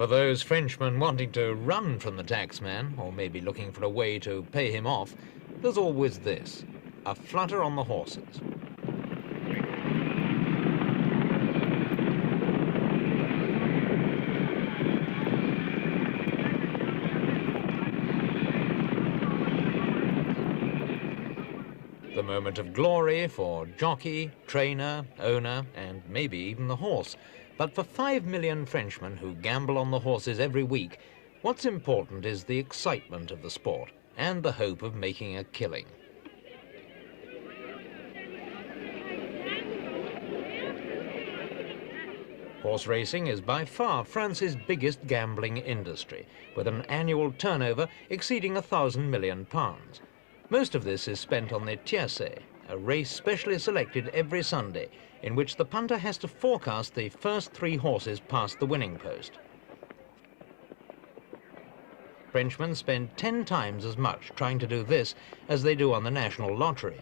For those Frenchmen wanting to run from the taxman, or maybe looking for a way to pay him off, there's always this: a flutter on the horses. The moment of glory for jockey, trainer, owner, and maybe even the horse. But for 5 million Frenchmen who gamble on the horses every week, what's important is the excitement of the sport and the hope of making a killing. Horse racing is by far France's biggest gambling industry, with an annual turnover exceeding £1,000 million. Most of this is spent on the Tierce, a race specially selected every Sunday, in which the punter has to forecast the first 3 horses past the winning post. Frenchmen spend 10 times as much trying to do this as they do on the national lottery.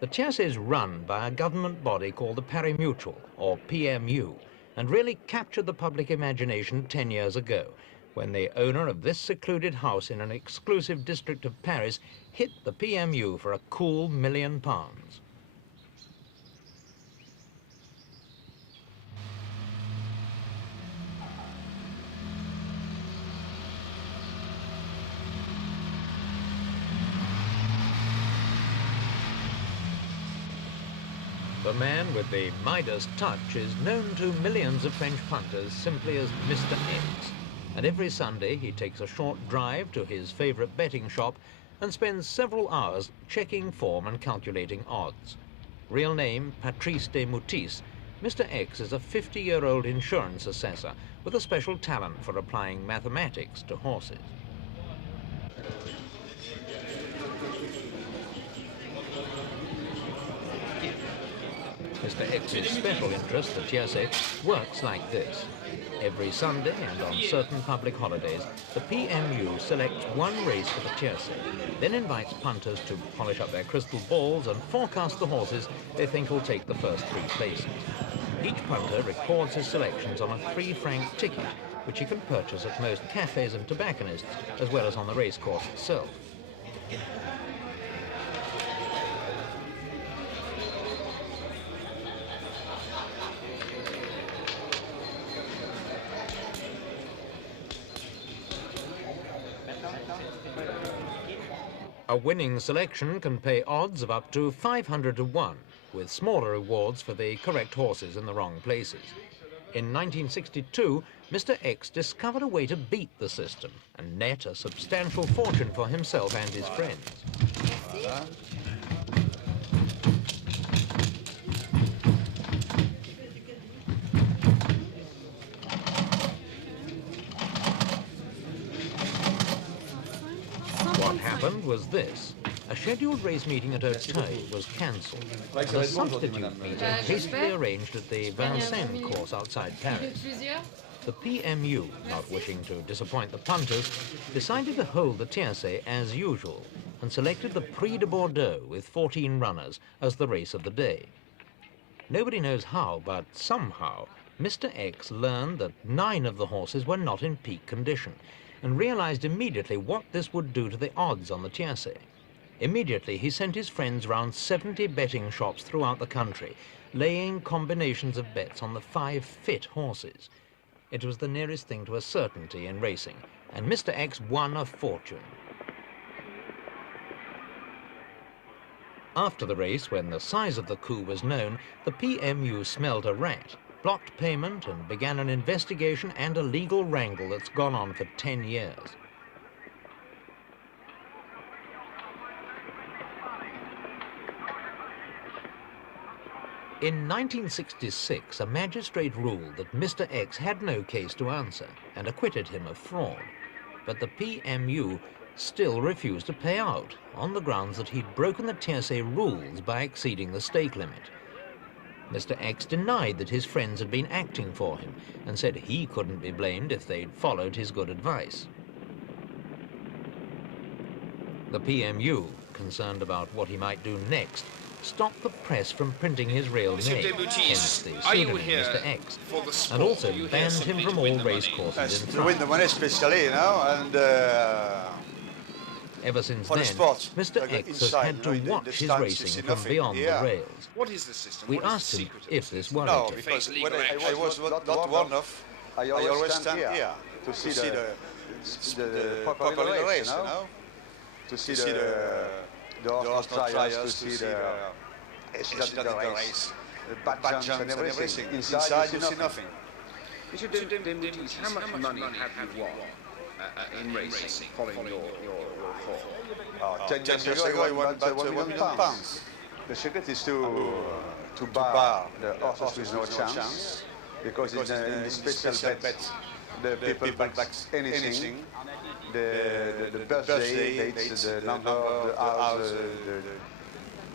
The Tierce is run by a government body called the Pari Mutuel, or PMU, and really captured the public imagination 10 years ago, when the owner of this secluded house in an exclusive district of Paris hit the PMU for a cool £1 million. The man with the Midas touch is known to millions of French punters simply as Mr. X. And every Sunday he takes a short drive to his favourite betting shop and spends several hours checking form and calculating odds. Real name, Patrice de Moutis, Mr. X is a 50-year-old insurance assessor with a special talent for applying mathematics to horses. Mr. X's special interest, the Tierce, works like this. Every Sunday and on certain public holidays, the PMU selects one race for the Tierce, then invites punters to polish up their crystal balls and forecast the horses they think will take the first 3 places. Each punter records his selections on a 3-franc ticket, which he can purchase at most cafes and tobacconists, as well as on the racecourse itself. A winning selection can pay odds of up to 500 to 1, with smaller rewards for the correct horses in the wrong places. In 1962, Mr. X discovered a way to beat the system and net a substantial fortune for himself and his friends. What happened was this. A scheduled race meeting at Urbain was cancelled. A substitute meeting hastily arranged at the Vincennes course outside Paris. The PMU, not wishing to disappoint the punters, decided to hold the Tierce as usual and selected the Prix de Bordeaux with 14 runners as the race of the day. Nobody knows how, but somehow, Mr. X learned that 9 of the horses were not in peak condition and realized immediately what this would do to the odds on the Tierce. Immediately, he sent his friends round 70 betting shops throughout the country, laying combinations of bets on the 5 fit horses. It was the nearest thing to a certainty in racing, and Mr. X won a fortune. After the race, when the size of the coup was known, the PMU smelled a rat, blocked payment and began an investigation and a legal wrangle that's gone on for 10 years. In 1966, a magistrate ruled that Mr. X had no case to answer and acquitted him of fraud. But the PMU still refused to pay out on the grounds that he'd broken the Tierce rules by exceeding the stake limit. Mr. X denied that his friends had been acting for him and said he couldn't be blamed if they'd followed his good advice. The PMU, concerned about what he might do next, stopped the press from printing his real name, hence the pseudonym Mr. X, and also banned him from all racecourses in To win France. the money, especially, you know, and Ever since for then, the sport, Mr. X has had to watch his racing from beyond the rails. What is the system? We What is the asked him secret of if this? this worried no, him. because when I was not one of, I always stand here to see the popular race, you know, to see the horse trials, to see the race, the bad jumps and everything. Inside you see nothing. Monsieur Moutis, how much money have you won in racing following your fall? 10 years ago I won about £1 million. The secret is to bar the horses with no chance, because in the special bet, the people back anything. The birthday dates, the number of the house, the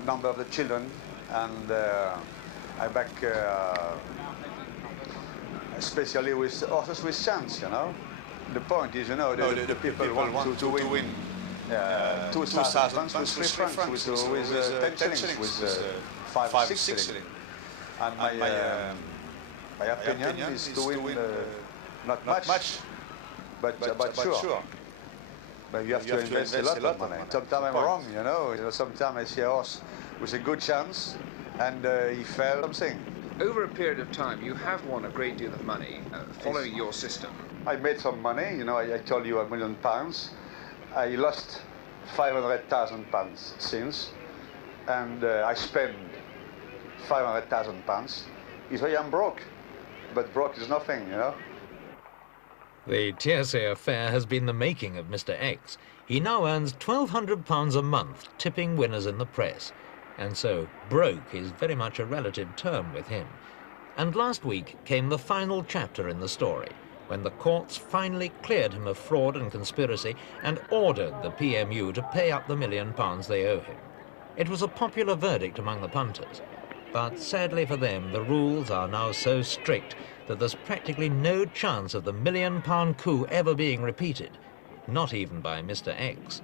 number of the children, and I back especially with horses with chance, you know. The point is, you know, the people want to win 2,000 francs with 3 francs, with 10 shillings, with 5 or 6 shillings. And my opinion is to win not much, but sure. But you have to invest a lot of money. Sometimes I'm wrong, you know. Sometimes I see a horse with a good chance, and he fell something. Over a period of time, you have won a great deal of money following your system. I made some money, you know, I told you £1 million. I lost £500,000 since, and I spent £500,000. It's why I'm broke, but broke is nothing, you know. The Tierce affair has been the making of Mr. X. He now earns £1,200 a month, tipping winners in the press. And so, broke is very much a relative term with him. And last week came the final chapter in the story, when the courts finally cleared him of fraud and conspiracy and ordered the PMU to pay up the £1 million they owe him. It was a popular verdict among the punters, but sadly for them, the rules are now so strict that there's practically no chance of the £1 million coup ever being repeated, not even by Mr. X.